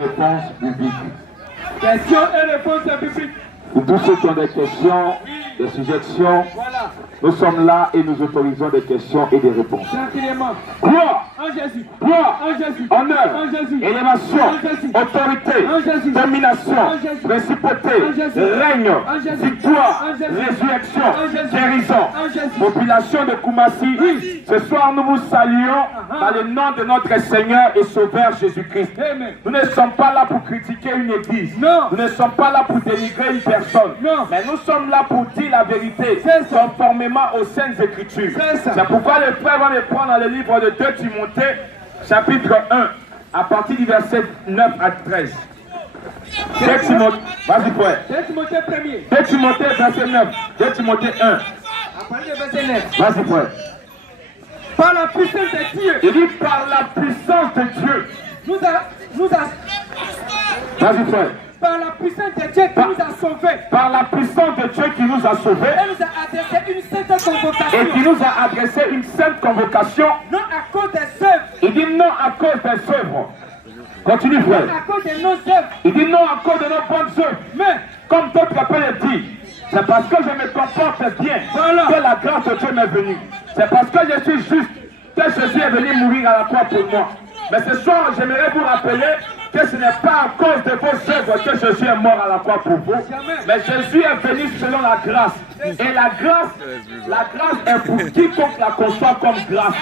Réponse biblique. Questions et réponses bibliques. Pour tous ceux qui ont des questions, des suggestions, Voilà. nous sommes là et nous autorisons des questions et des réponses. Tranquillement. Gloire, En Jésus. gloire, En Jésus. honneur, En Jésus. élévation, En Jésus. autorité, En Jésus. domination, En Jésus. principauté, En Jésus. règne, En Jésus. victoire, En Jésus. résurrection, En Jésus. guérison. En Jésus. Population de Koumassi, Oui. ce soir nous vous saluons dans le nom de notre Seigneur et Sauveur Jésus-Christ. Amen. Nous ne sommes pas là pour critiquer une église. Non. Nous ne sommes pas là pour dénigrer une personne. Non. Mais nous sommes là pour dire la vérité, C'est ça. conformément aux Saintes Écritures. C'est ça. C'est pourquoi le frère va me prendre dans le livre de 2 Timothée, chapitre 1, à partir du verset 9 à 13. 2 Timothée, vas-y frère. 2 Timothée 1er. 2 Timothée, verset 9. 2 Timothée 1. À partir du verset 9. Vas-y frère. Par la puissance de Dieu. Il dit par la puissance de Dieu. Vas-y frère. Par la puissance de Dieu qui nous a sauvés. Par la puissance de Dieu qui nous a sauvés Elle nous a adressé une sainte convocation. et qui nous a adressé une sainte convocation. Non à cause des œuvres. Il dit non à cause des œuvres. Continue frère. Non à cause de nos œuvres. Il dit non à cause de nos bonnes œuvres. Mais Comme d'autres peuvent le dire, c'est parce que je me comporte bien Voilà. que la grâce de Dieu m'est venue. C'est parce que je suis juste que Jésus est venu mourir à la croix pour moi. Mais ce soir, j'aimerais vous rappeler que ce n'est pas à cause de vos œuvres que Jésus est mort à la croix pour vous. Mais Jésus est venu selon la grâce. Et la grâce est pour quiconque la conçoit comme grâce.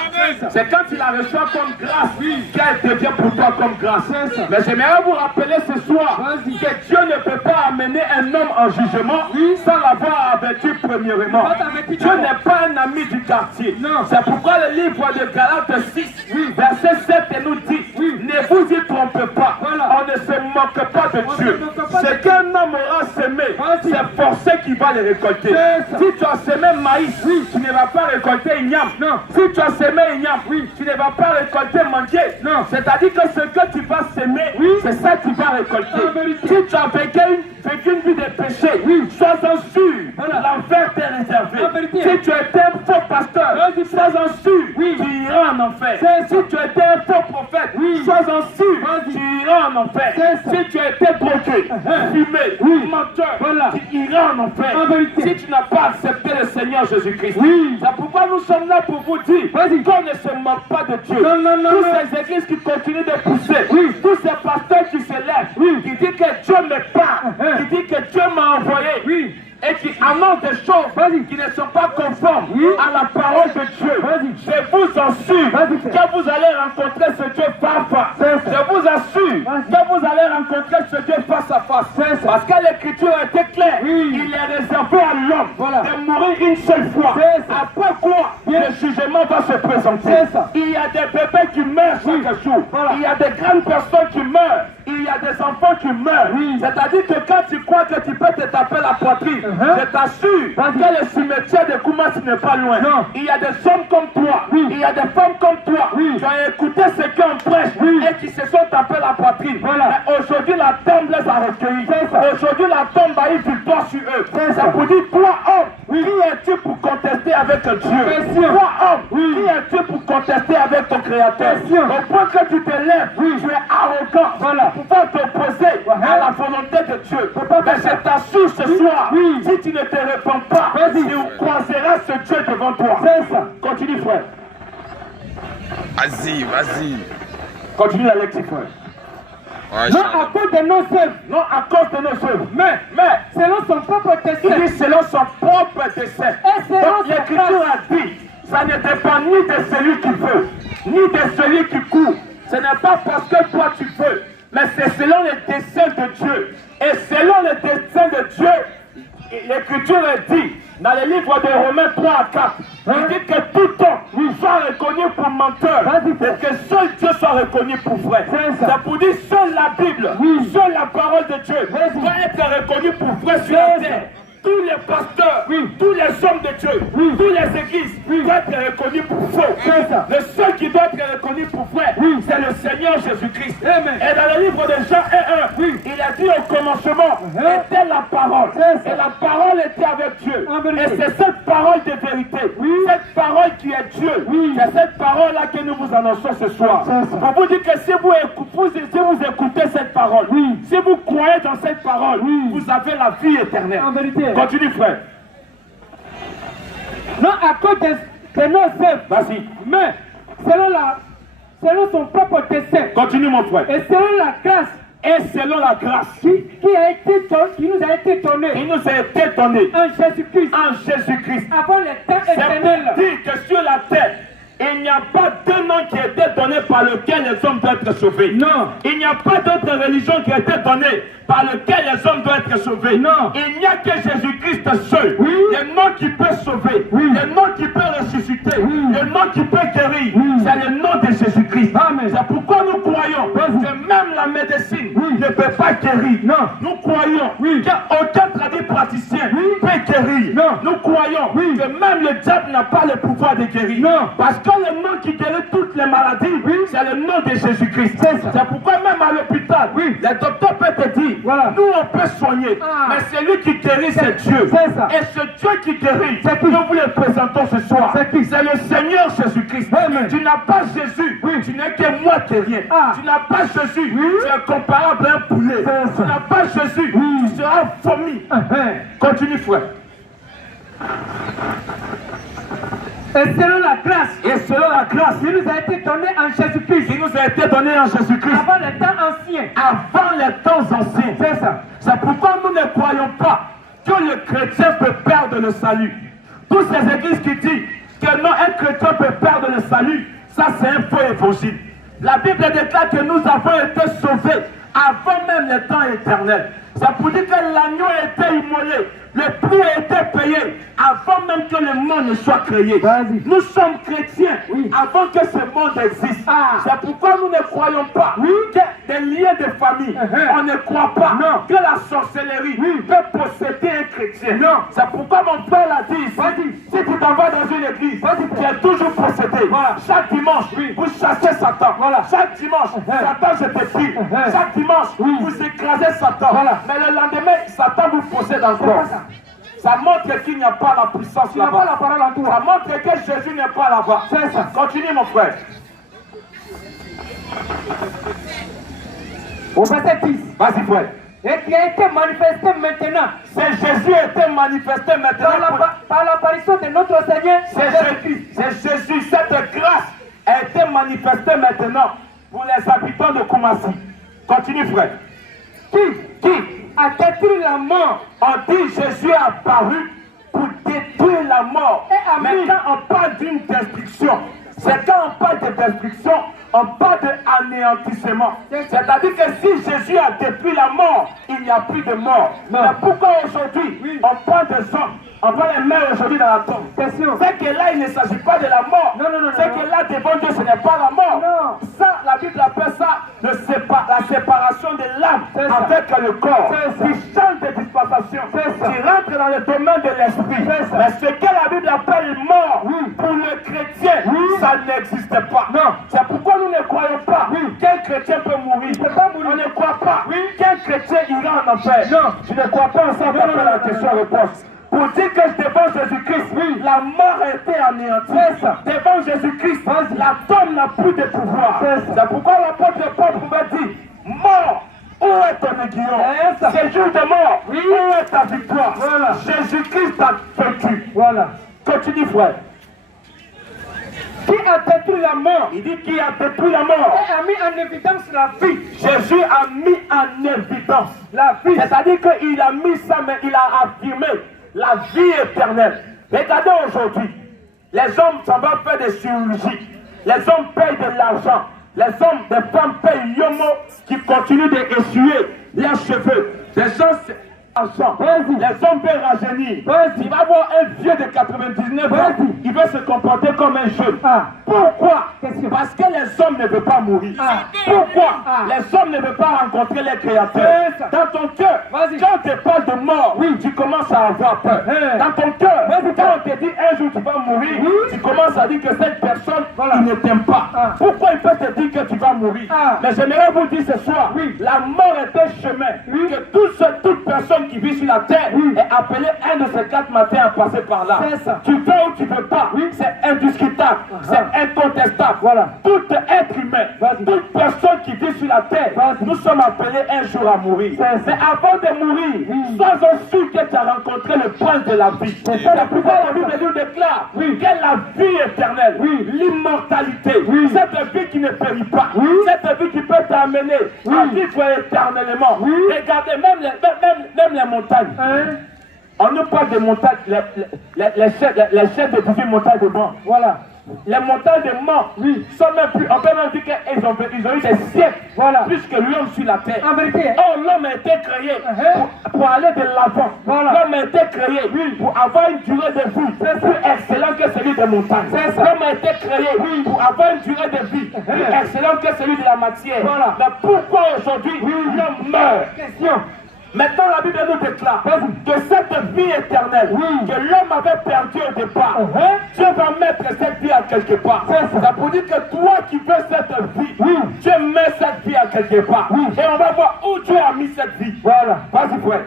C'est quand il la reçoit comme grâce qu'elle devient pour toi comme grâce. Mais j'aimerais vous rappeler ce soir que Dieu ne peut pas amener un homme en jugement sans l'avoir averti premièrement. Dieu n'est pas un ami du quartier. C'est pourquoi le livre de Galates 6, verset 7 nous dit, ne vous y trompez pas. On ne se moque pas de Dieu. Ce qu'un homme aura semé, c'est forcé qu'il va le récolter. Si tu as semé maïs, tu ne vas pas récolter igname. Si tu as semé igname, tu ne vas pas récolter mandier. C'est-à-dire que ce que tu vas semer, c'est ça que tu vas récolter. Si tu as vécu une vie de péché, sois-en sûr, l'enfer t'est réservé. Si tu étais un faux pasteur, sois-en sûr, tu iras en enfer. Si tu étais un faux prophète, sois-en sûr, tu iras en enfer. Si tu étais bloqué, fumé, menteur, tu iras en enfer. Si tu n'as pas accepté le Seigneur Jésus-Christ, c'est pourquoi nous sommes là pour vous dire qu'on ne se moque pas de Dieu. Toutes ces églises qui continuent de pousser, tous ces pasteurs qui se lèvent, qui disent que Dieu me parle, qui disent que Dieu m'a envoyé, et qui annoncent des choses qui ne sont pas conformes à la parole de Dieu. Je vous assure que vous allez rencontrer ce Dieu face à face. Je vous assure que vous allez rencontrer ce Dieu face à face. Parce que l'écriture était claire. Il est réservé à l'homme de mourir une seule fois. Après quoi, le jugement va se présenter. Il y a des bébés qui meurent chaque jour. Il y a des grandes personnes qui meurent. Il y a des enfants qui meurent. C'est-à-dire que quand tu crois que tu peux te taper la poitrine, je t'assure que le cimetière de Koumassi n'est pas loin. Il y a des hommes comme toi, il y a des femmes comme toi qui ont écouté ce qu'on prêche et qui se sont tapés la poitrine. Mais aujourd'hui, la tombe les a recueillis. Aujourd'hui, la tombe a eu victoire sur eux. C'est pour dire, toi, homme, qui es-tu pour contester avec Dieu? Toi, homme, qui es-tu pour contester avec ton Créateur? Au point que tu te lèves, tu es arrogant. Pour pas t'opposer à la volonté de Dieu. Mais je t'assure ce soir, si tu ne te réponds pas, tu croiseras ce Dieu devant toi. C'est ça. Continue frère. Vas-y. Continue la lecture frère. Ouais, non à cause de nos œuvres. Non à cause de nos œuvres. Mais, Selon son propre il dessein. dit selon son propre dessein. Et selon Donc sa l'écriture a dit, ça ne dépend ni de celui qui veut, ni de celui qui court. Ce n'est pas parce que toi tu veux, mais c'est selon les desseins de Dieu. Et selon les desseins de Dieu, l'écriture dit, dans le livre de Romains 3 à 4, il dit que tout homme soit reconnu pour menteur et que seul Dieu soit reconnu pour vrai. C'est pour dire seule la Bible, seule la parole de Dieu doit être reconnue pour vrai sur la terre. Tous les pasteurs tous les hommes de Dieu, tous les églises doivent être reconnus pour faux. Le seul qui doit être reconnu pour vrai, c'est le Seigneur Jésus-Christ. Et dans le livre de Jean 1:1, il a dit au commencement, était la parole. Et la parole était avec Dieu. Et c'est cette parole de vérité, cette parole qui est Dieu. C'est cette parole-là que nous vous annonçons ce soir. Pour vous dire que si vous écoutez cette parole, si vous croyez dans cette parole, vous avez la vie éternelle. En vérité. Continue, frère. Non à cause de nos œuvres. Vas-y. Mais selon son propre dessein. Continue, mon frère. Et selon la grâce. Et selon la grâce qui nous a été donnée. Il nous a été donné En Jésus-Christ. en Jésus-Christ. Avant les temps C'est éternels. pour dire que sur la terre, il n'y a pas de nom qui a été donné par lequel les hommes doivent être sauvés. Non. Il n'y a pas d'autre religion qui a été donnée par lequel les hommes doivent être sauvés. Non. Il n'y a que Jésus-Christ seul. Le nom qui peut sauver, le nom qui peut ressusciter, le nom qui peut guérir. C'est le nom de Jésus-Christ. C'est pourquoi nous croyons que même la médecine ne peut pas guérir. Non. Nous croyons qu'aucun praticien peut guérir. Non. Nous croyons que même le diable n'a pas le pouvoir de guérir. Non. Parce que le nom qui guérit toutes les maladies, c'est le nom de Jésus-Christ. C'est pourquoi même à l'hôpital, les docteurs peuvent te dire, nous on peut soigner, mais celui qui guérit c'est Dieu. Et ce Dieu qui guérit, c'est que nous vous le présentons ce soir. C'est le Seigneur Jésus-Christ. Tu n'as pas Jésus, tu n'es que moi qui rien. Tu n'as pas Jésus, tu es comparable à un poulet. Tu n'as pas Jésus, tu seras vomi. Continue, frère. Et selon la grâce. Et selon la grâce qui nous a été donnée en Jésus-Christ. qui nous a été donnée en Jésus-Christ. Avant les temps anciens. Avant les temps anciens. C'est ça. C'est pourquoi nous ne croyons pas que le chrétien peut perdre le salut. Toutes ces églises qui disent que non, un chrétien peut perdre le salut, ça c'est un faux évangile. La Bible déclare que nous avons été sauvés avant même les temps éternels. C'est pour dire que l'agneau a été immolé, le prix a été payé avant même que le monde ne soit créé. Nous sommes chrétiens avant que ce monde existe. C'est pourquoi nous ne croyons pas que des liens de famille, on ne croit pas que la sorcellerie peut posséder un chrétien. C'est pourquoi mon frère l'a dit ici, si tu t'en vas dans une église, tu es toujours possédé. Chaque dimanche, vous chassez Satan. Chaque dimanche, Satan je te prie. Chaque dimanche, vous écrasez Satan. Mais le lendemain, Satan vous possède encore. Ça montre qu'il n'y a pas la puissance là-bas. Ça montre que Jésus n'est pas là-bas. Continue, mon frère. Au verset 10. Vas-y, frère. Et qui a été manifesté maintenant. C'est Jésus a été manifesté maintenant. Par l'apparition de notre Seigneur. C'est Jésus. Cette grâce a été manifestée maintenant pour les habitants de Koumassi. Continue, frère. Qui a détruit la mort. On dit Jésus est apparu pour détruire la mort. Mais quand on parle d'une destruction, c'est quand on parle de destruction, on parle d'anéantissement. C'est-à-dire que si Jésus a détruit la mort, il n'y a plus de mort. Mais pourquoi aujourd'hui on prend des hommes, on va les mettre aujourd'hui dans la tombe? C'est que là il ne s'agit pas de la mort. C'est que là devant Dieu ce n'est pas la mort. Ça, la Bible appelle ça la séparation de l'âme avec le corps. Qui change de dispensation. Qui rentre dans le domaine de l'esprit. Mais ce que la Bible appelle mort pour le chrétien, ça n'existe pas. C'est pourquoi nous ne croyons pas qu'un chrétien peut mourir. On ne croit pas qu'un chrétien ira en enfer. Je ne crois pas en ça. La question-réponse. Pour dire que devant Jésus-Christ, la mort a été anéantie. Devant Jésus-Christ, la tombe n'a plus de pouvoir. C'est pourquoi l'apôtre Paul pouvait dire, mort, où est ton aiguillon? C'est jour de mort, où est ta victoire? Jésus-Christ a vaincu. Continue, frère. Qui a détruit la mort? Il dit qui a détruit la mort et a mis en évidence la vie. Jésus a mis en évidence la vie. C'est-à-dire qu'il a mis ça, mais il a affirmé la vie éternelle. Regardez aujourd'hui, les hommes s'en vont faire des chirurgies. Les hommes payent de l'argent. Les hommes, des femmes payent yomo qui continuent d'essuyer leurs cheveux. Des gens l'argent. Les hommes veulent rajeunir. Tu vas voir un vieux de 99 ans, il veut se comporter comme un jeune. Pourquoi? Parce que les hommes ne veulent pas mourir. Pourquoi? Les hommes ne veulent pas rencontrer les créateurs. Dans ton cœur, quand tu parles de mort, tu commences à avoir peur. Dans ton cœur, quand on te dit un jour tu vas mourir, tu commences à dire que cette personne il ne t'aime pas. Pourquoi il peut te dire que tu vas mourir? Mais j'aimerais vous dire ce soir, la mort est un chemin que toute personne qui vit sur la terre est appelée un de ces 4 matins à passer par là. Tu veux ou tu ne veux pas, c'est indiscutable, c'est incontestable. Tout être humain, toute personne qui vit sur la terre, nous sommes appelés un jour à mourir. Mais avant de mourir, sois sûr que tu as rencontré le prince de la vie. C'est pourquoi la Bible nous déclare que la vie éternelle, l'immortalité, cette vie qui ne périt pas, cette vie qui peut t'amener à vivre éternellement. Regardez, même les montagnes. On nous parle des montagnes, les chefs de 18 montagnes de mort. Les montagnes de mort sont même plus. On peut même dire qu'ils ont eu des siècles plus que l'homme sur la terre. Or, l'homme a été créé pour aller de l'avant. L'homme a été créé pour avoir une durée de vie plus excellente que celui des montagnes. L'homme a été créé pour avoir une durée de vie plus excellente que celui de la matière. Mais pourquoi aujourd'hui l'homme meurt? Maintenant, la Bible nous déclare que cette vie éternelle que l'homme avait perdue au départ, Dieu va mettre cette vie à quelque part. Ça pour dire que toi qui veux cette vie, Dieu met cette vie à quelque part. Et on va voir où Dieu a mis cette vie. Vas-y, frère.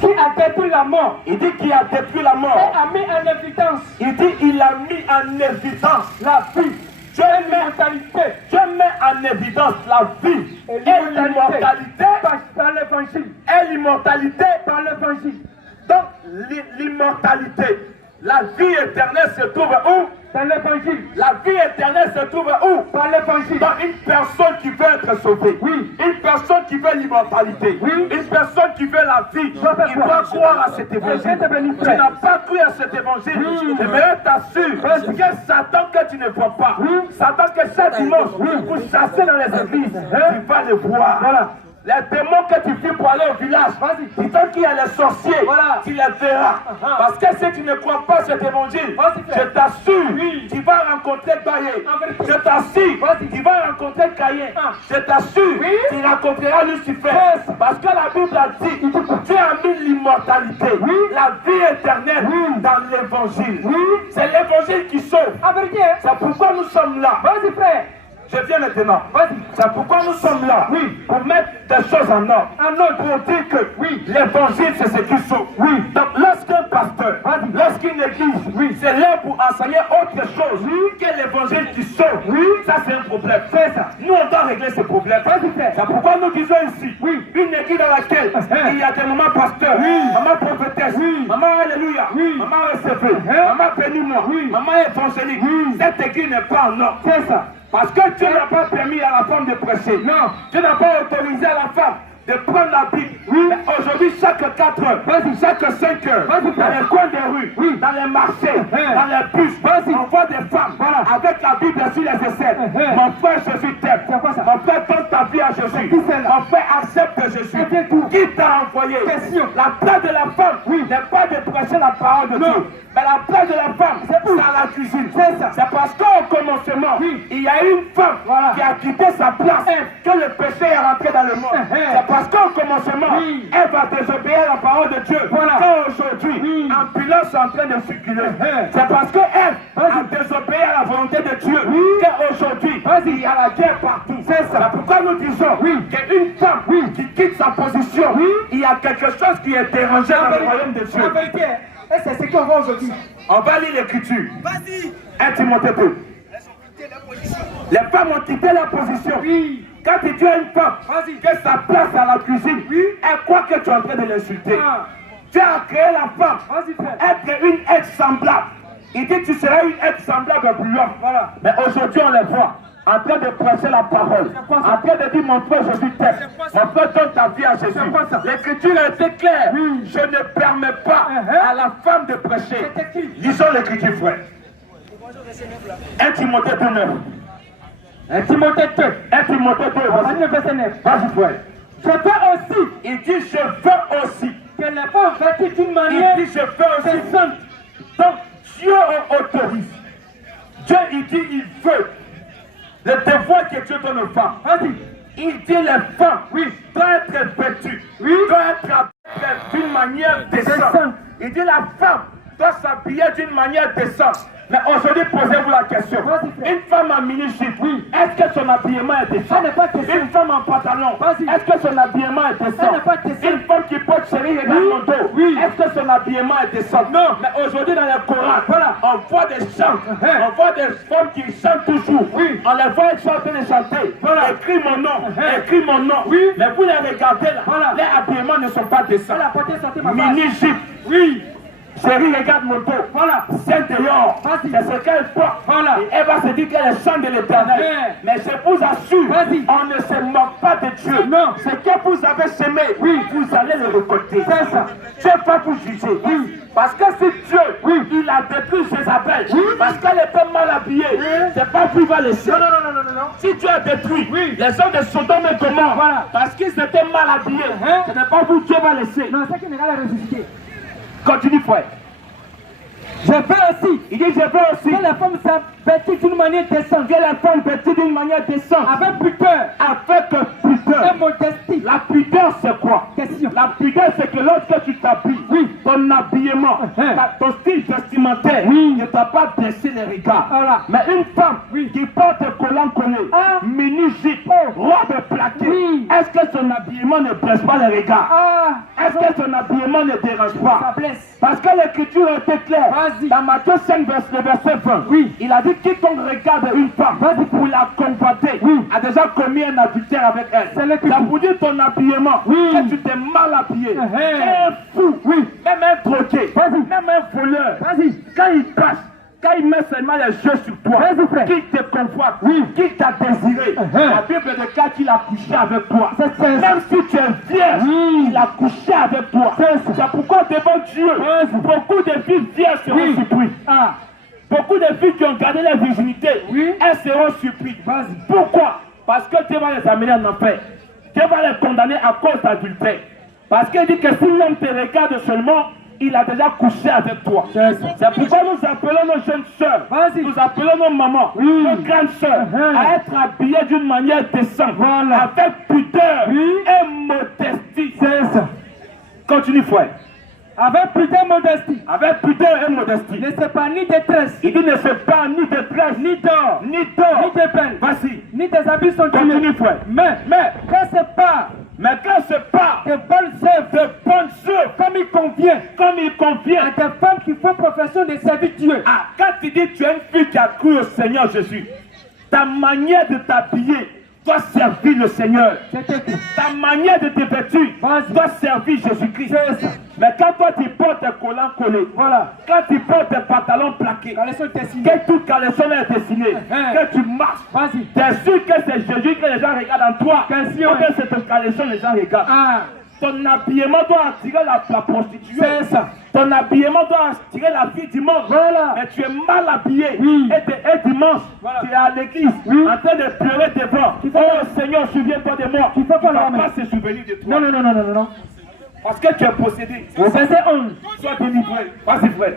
Qui a détruit la mort? Il dit qu'il a détruit la mort. Et a mis en évidence. Il dit qu'il a mis en évidence la vie. Dieu met en évidence la vie et l'immortalité par l'évangile. Et l'immortalité par l'évangile. Donc l'immortalité, la vie éternelle se trouve où? Dans l'évangile. La vie éternelle se trouve où? Par l'évangile. Dans une personne qui veut être sauvée. Une personne qui veut l'immortalité. Une personne qui veut la vie. Il doit croire à cet évangile. Tu n'as pas cru à cet évangile. J'aimerais t'assurer que Satan que tu ne vois pas, Satan que chaque dimanche vous chassez dans les églises, tu vas le voir. Les démons que tu fuis pour aller au village, dis-toi qu'il y a les sorciers, tu les verras. Parce que si tu ne crois pas cet évangile, je t'assure, tu vas rencontrer Baye. Je t'assure, tu vas rencontrer Caïn. Je t'assure, tu rencontreras Lucifer. Parce que la Bible a dit, Dieu a mis l'immortalité, la vie éternelle dans l'évangile. C'est l'évangile qui sauve. C'est pourquoi nous sommes là. Vas-y, frère. Je viens maintenant. C'est pourquoi nous sommes là. Pour mettre des choses en ordre. Pour dire que l'évangile c'est ce qui sauve. Donc lorsqu'un pasteur, lorsqu'une église c'est là pour enseigner autre chose que l'évangile qui sauve, ça c'est un problème. Nous on doit régler ce problème. C'est pourquoi nous disons ici, une église dans laquelle il y a des mamans pasteurs, maman prophétesse, maman alléluia, maman recevée, maman bénis-moi, maman évangélique. Cette église n'est pas en ordre. Parce que Dieu n'a pas permis à la femme de prêcher. Non. Dieu n'a pas autorisé à la femme de prendre la Bible. Mais aujourd'hui, chaque 4 heures, chaque 5 heures, dans les coins des rues, dans les marchés, dans les bus, on voit des femmes avec la Bible sur les aisselles. Mon frère Jésus t'aime. Mon frère donne ta vie à Jésus. Mon frère accepte Jésus. Qui t'a envoyé? La place de la femme n'est pas de prêcher la parole de Dieu. Mais la place de la femme, c'est à la cuisine. C'est parce qu'au commencement, il y a une femme qui a quitté sa place que le péché est rentré dans le monde. C'est parce qu'au commencement, elle va désobéir à la parole de Dieu. Qu'aujourd'hui, ambulance est en train de circuler. C'est parce qu'elle a désobéi à la volonté de Dieu qu'aujourd'hui, il y a la guerre partout. C'est pourquoi nous disons qu'une femme qui quitte sa position, il y a quelque chose qui est dérangé dans le royaume de Dieu. Et c'est ce qu'on voit aujourd'hui. On va lire l'écriture. Vas-y. 1 Timothée 2. Les femmes ont quitté la position. Quand tu as une femme que sa place à la cuisine, elle croit que tu es en train de l'insulter. Tu as créé la femme être une être semblable. Il dit que tu seras une être semblable à plus loin. Mais aujourd'hui on les voit en train de prêcher la parole, en train de dire mon frère Jésus t'aime, mon frère donne ta vie à Jésus. L'écriture a été claire, je ne permets pas à la femme de prêcher. Lisons l'écriture, frère. 1 Timothée 2, 9. 1 Timothée 2. 1 Timothée 2, verset 9. Vas-y, frère. Je veux aussi. Il dit, je veux aussi. Que les femmes vêtues d'une manière. Il dit, je veux aussi. décente. Donc, Dieu autorise. Dieu, il dit, il veut. Le devoir que Dieu donne aux femmes. Vas-y. Il dit, les femmes, oui, doivent être vêtues. Oui. Doivent être habillées d'une manière décente. Il dit, la femme doit s'habiller d'une manière décente. Mais aujourd'hui, posez-vous la question. Une femme en mini-jupe, oui. Est-ce que son habillement est décent? Une femme en pantalon, est-ce que son habillement est décent? Une femme qui porte chérie et dans mon dos, oui. Est-ce que son habillement est décent? Non. Mais aujourd'hui, dans le Coran, voilà, on voit des chants. On voit des femmes qui chantent toujours. Oui. On les voit chanter et chanter. Voilà. Écris mon nom. Écris mon nom. Oui. Mais vous les regardez là. Voilà. Les habillements ne sont pas décents. Mini-jupe. Oui. Chérie, regarde mon dos. Voilà. C'est dehors. C'est ce qu'elle porte. Voilà. Et elle va se dire qu'elle est chante de l'éternel. Mais je vous assure, on ne se moque pas de Dieu. Non. Ce que vous avez semé, oui, vous allez le récolter. C'est ça. Dieu va vous juger. Oui. Parce que si Dieu, oui, il a détruit Jézabel, oui, parce qu'elle était mal habillée, oui, c'est pas vous qui va laisser. Non. Si Dieu a détruit, oui, les hommes de Sodome et Gomorrhe, voilà, parce qu'ils étaient mal habillés, ce n'est pas vous Dieu va laisser. Non, c'est qui n'est pas la ressusciter. Continue, frère. Je veux aussi. Il dit, je veux aussi. Que la femme s'habille d'une manière décente. Que la femme vêtue d'une manière décente. Avec pudeur. Avec pudeur. Et modestie. La pudeur, c'est quoi? Question. La pudeur, c'est que lorsque tu t'habilles, oui, ton habillement, ton style vestimentaire, oui, ne t'a pas baissé les regards. Voilà. Mais une femme, oui, qui porte collant collé, mini-jupe, robe plaquée, oui, est-ce que son habillement ne blesse pas les regards? Est-ce que son habillement ne dérange pas? Ça blesse. Parce que l'écriture était claire. Dans Matthieu 5, le verset 20, oui, il a dit quiconque regarde une femme pour la convoiter, oui, a déjà commis un adultère avec elle. Ça vous dit ton habillement, oui, que tu t'es mal habillé, un fou, oui, même un drogué, même un voleur, quand il passe, quand il met seulement les yeux sur toi, qui te convoite, oui, qui t'a désiré, la Bible déclare qu'il a couché avec toi. Même si tu es vierge, il a couché avec toi. C'est pourquoi devant Dieu, beaucoup de filles vierges seront surprises. Beaucoup de filles qui ont gardé la virginité, elles seront surprises. Pourquoi? Parce que Dieu va les amener en enfer. Dieu va les condamner à cause d'adultère. Parce qu'il dit que si l'homme te regarde seulement, il a déjà couché avec toi. C'est pourquoi nous appelons nos jeunes soeurs, nous appelons nos mamans, nos grandes soeurs à être habillées d'une manière décente, avec pudeur et modestie. C'est ça. Continue, frère. Avec pudeur et modestie. Avec pudeur et modestie. Ne se pas ni détresse. Il dit ne se pas ni détresse, ni d'or, ni d'or, ni de peine. Vas-y. Ni des habits sont tués. Continue, frère. Mais quand c'est pas, de bonnes œuvres, comme il convient, à des femmes qui font profession de servir Dieu. Quand tu dis tu es une fille qui a cru au Seigneur Jésus, ta manière de t'habiller doit servir le Seigneur. Ta manière de te vêtir doit servir Jésus-Christ. Mais quand toi tu portes tes collants collés, quand tu portes tes pantalons plaqués, que tout caleçon est dessiné, que tu marches, tu es sûr que c'est Jésus que les gens regardent en toi, ou que c'est ton caleçon les gens regardent. Ton habillement doit attirer la prostituée. C'est ça. Ton habillement doit attirer la fille du monde. Mais tu es mal habillé. Et dimanche, tu es à l'église en train de pleurer devant. Oh Seigneur, souviens-toi de moi. Il ne faut pas se souvenir de toi. Non. Parce que tu es possédé. Au verset 11. Sois délivré. Vas-y, frère.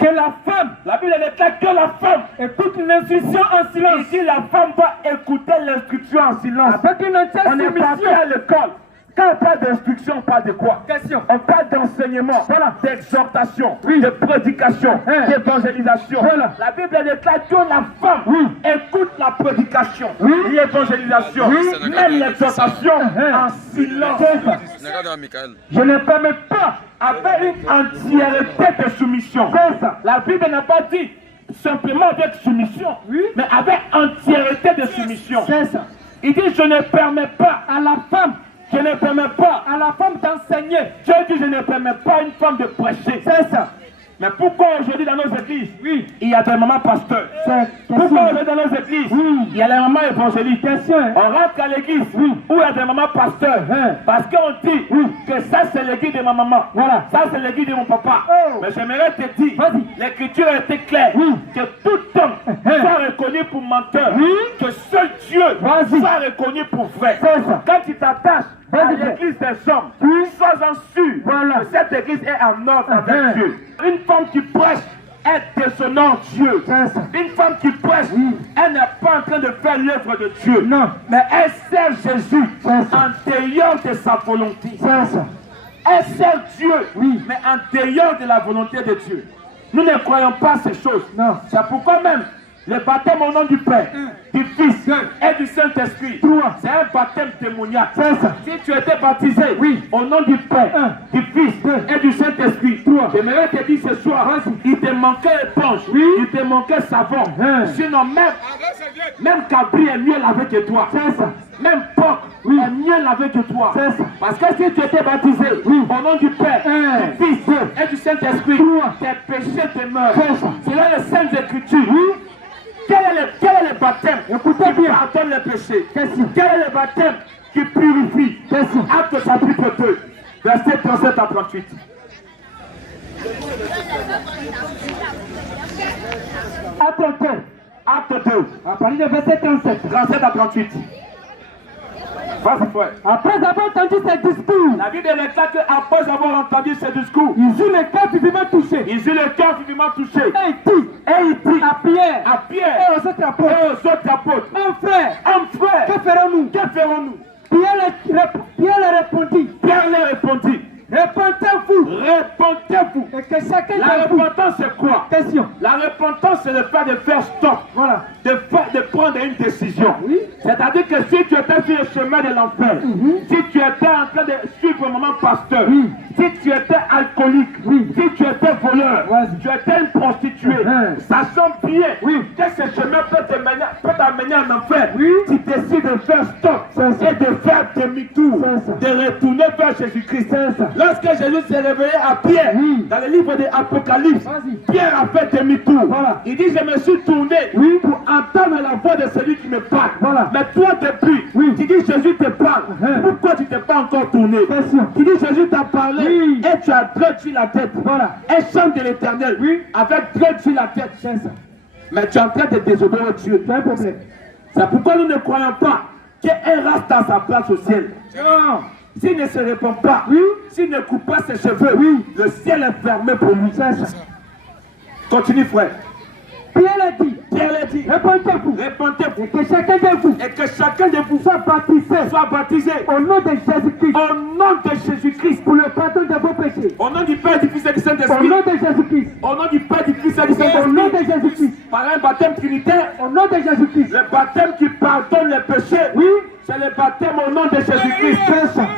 Que la femme, la Bible déclare que la femme écoute l'instruction en silence. Ici, la femme doit écouter l'instruction en silence. Avec une entière on n'est pas fait à l'école. Quand on parle d'instruction, on parle de quoi? Question. On parle d'enseignement, d'exhortation, de prédication, d'évangélisation. La Bible déclare que la femme écoute la prédication, l'évangélisation, même l'exhortation en silence. Je ne permets pas avec une entièreté de soumission. La Bible n'a pas dit simplement avec soumission, mais avec entièreté de soumission. Il dit je ne permets pas à la femme. Je ne permets pas à la femme d'enseigner. Dieu dit je ne permets pas à une femme de prêcher. C'est ça. Mais pourquoi aujourd'hui dans nos églises, Oui. il y a des mamans pasteurs? Pourquoi aujourd'hui dans nos églises, il y a les mamans évangélistes? On rentre à l'église où il y a des mamans pasteurs. Parce qu'on dit que ça c'est l'église de ma maman. Voilà. Ça c'est l'église de mon papa. Oh. Mais j'aimerais te dire, l'écriture a été claire, que tout homme soit reconnu pour menteur, que seul Dieu soit reconnu pour vrai. Quand tu t'attaches à l'église des hommes, sois-en sûr que cette église est en ordre avec Dieu. Une femme qui prêche est déshonore Dieu. Une femme qui prêche, elle n'est pas en train de faire l'œuvre de Dieu. Non. Mais elle sert Jésus en dehors de sa volonté. Elle sert Dieu, mais en dehors de la volonté de Dieu. Nous ne croyons pas ces choses. Non. C'est pourquoi même le baptême au nom du Père, du Fils et du Saint-Esprit, c'est un baptême démoniaque. Si tu étais baptisé au nom du Père, du Fils et du Saint-Esprit, j'aimerais te dire ce soir, il te manquait éponge, il te manquait savon. Sinon même Cabri est mieux lavé que toi. Même porc est mieux lavé que toi. Parce que si tu étais baptisé au nom du Père, du Fils et du Saint-Esprit, tes péchés te meurent. C'est là les Saintes Écritures. Quel est le baptême qui pardonne les péchés? Quel est le baptême qui purifie? Acte chapitre 2, verset 37 à 38. Acte 2. À partir de verset 37. 37 à 38. Vas-y, frère. Après avoir entendu ce discours, La Bible déclare qu'après avoir entendu ce discours, ils eurent le cœur vivement touché. ils eurent le cœur vivement touché. Et il dit À Pierre et aux autres apôtres, et aux autres apôtres, mon frère, que ferons-nous? Pierre leur répondit, répentez-vous répentez-vous. et que chacun La de vous. repentance, c'est quoi? Question. La repentance, c'est le fait de faire stop. Voilà. De prendre une décision. C'est-à-dire que si tu étais sur le chemin de l'enfer, si tu étais en train de suivre un moment pasteur, si tu étais alcoolique, si tu étais voleur, tu étais une prostituée, sachant bien que ce chemin peut t'amener en enfer, tu décides de faire stop et de faire demi-tour, de retourner vers Jésus-Christ. Lorsque Jésus s'est réveillé à Pierre, dans le livre de l'Apocalypse, Pierre a fait demi-tour. Il dit, je me suis tourné pour entendre la voix de celui qui me parle. Mais toi, depuis, tu dis Jésus te parle. Pourquoi tu t'es pas encore tourné? Tu dis Jésus t'a parlé et tu as dread sur la tête. Un chant de l'éternel avec dread sur la tête. Mais tu es en train de désobéir Dieu. Tu as un problème. C'est pourquoi nous ne croyons pas qu'un reste à sa place au ciel. S'il ne se répond pas, s'il ne coupe pas ses cheveux, le ciel est fermé pour lui. Continue, frère. Pierre l'a dit, répentez-vous, Et que chacun de vous et que chacun de vous soit baptisé au nom de Jésus-Christ, pour le pardon de vos péchés. au nom du Père, du Fils et du Au Saint-Esprit, nom de Jésus-Christ. au nom du Père, du Fils et du Au nom Saint-Esprit, de Jésus-Christ. par un baptême trinitaire, Au nom de Jésus-Christ. le baptême qui pardonne les péchés, c'est le baptême au nom de Jésus-Christ.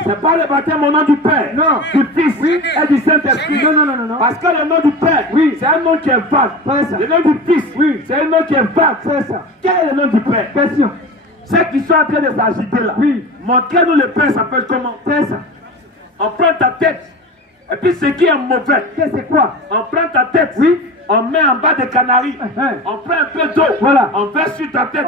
C'est pas le baptême au nom du Père, du Fils et du Saint-Esprit. Non. Parce que le nom du Père, c'est un nom qui est vague. Le nom du Fils, c'est un nom qui est vague. Quel est le nom du Père? Question. Ceux qui sont en train de s'agiter là, montrez-nous le Père s'appelle comment? On prend ta tête, et puis ce qui est mauvais, C'est quoi? on prend ta tête, on met en bas des canaries, on prend un peu d'eau, on verse sur ta tête,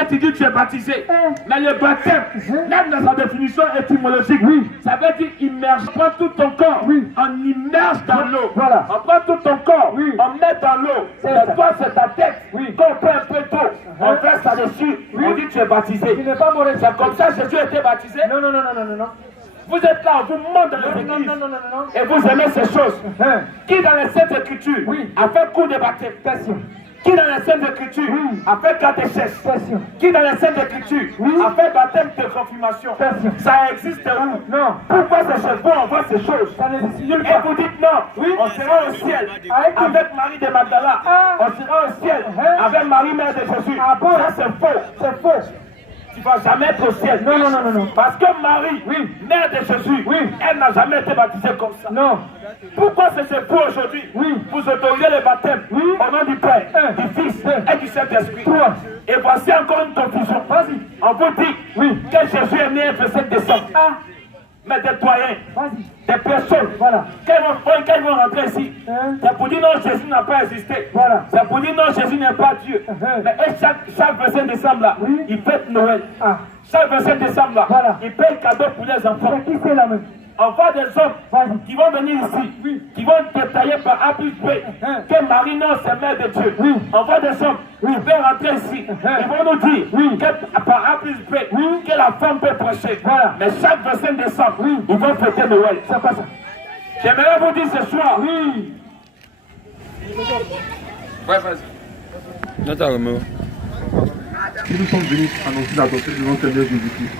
et tu dis tu es baptisé. Mais le baptême, même dans sa définition étymologique, ça veut dire immerge. On prend tout ton corps, on immerge dans l'eau. On prend tout ton corps, on met dans l'eau. Et toi, c'est ta tête. Quand on prend un peu d'eau, on verse là-dessus, on dit tu es baptisé. C'est comme ça que Jésus a été baptisé. Non. Vous êtes là, vous mentez dans les églises. Et vous aimez ces choses. Qui dans les Saintes Écritures a fait cours de baptême? Qui dans les Saintes Écritures a fait catéchèse? Qui dans les Saintes Écritures a fait baptême de confirmation? Ça existe où? Non. Pourquoi c'est chez vous on voit ces choses? Et vous dites non, on sera au ciel avec Marie de Magdala. On sera au ciel avec Marie, mère de Jésus. Ça c'est faux. Tu ne vas jamais être au ciel. Non. Parce que Marie, mère de Jésus, elle n'a jamais été baptisée comme ça. Non. Pourquoi c'est vous aujourd'hui? Vous autorisez le baptême au nom du Père, du Fils et du Saint-Esprit. Et voici encore une confusion. On vous dit que Jésus est né le 7 décembre. mais des doyens, des personnes. Voilà. Quand ils vont rentrer ici, c'est pour dire non, Jésus n'a pas existé. Voilà. C'est pour dire non, Jésus n'est pas Dieu. Mais chaque 25 décembre là, ils fêtent Noël. Chaque 25 décembre là, Voilà. ils payent cadeau pour les enfants. Qui c'est là même? On voit des hommes qui vont venir ici, qui vont détailler par A plus B que Marie, non, c'est mère de Dieu. On voit des hommes qui vont rentrer ici, ils vont nous dire que par A plus B que la femme peut prêcher. Voilà. Mais chaque 25 décembre, ils vont fêter Noël. C'est pas ça. J'aimerais vous dire ce soir. Oui. Ouais, vas-y. Si nous sommes venus annoncer la doctrine de notre Seigneur Jésus-Christ,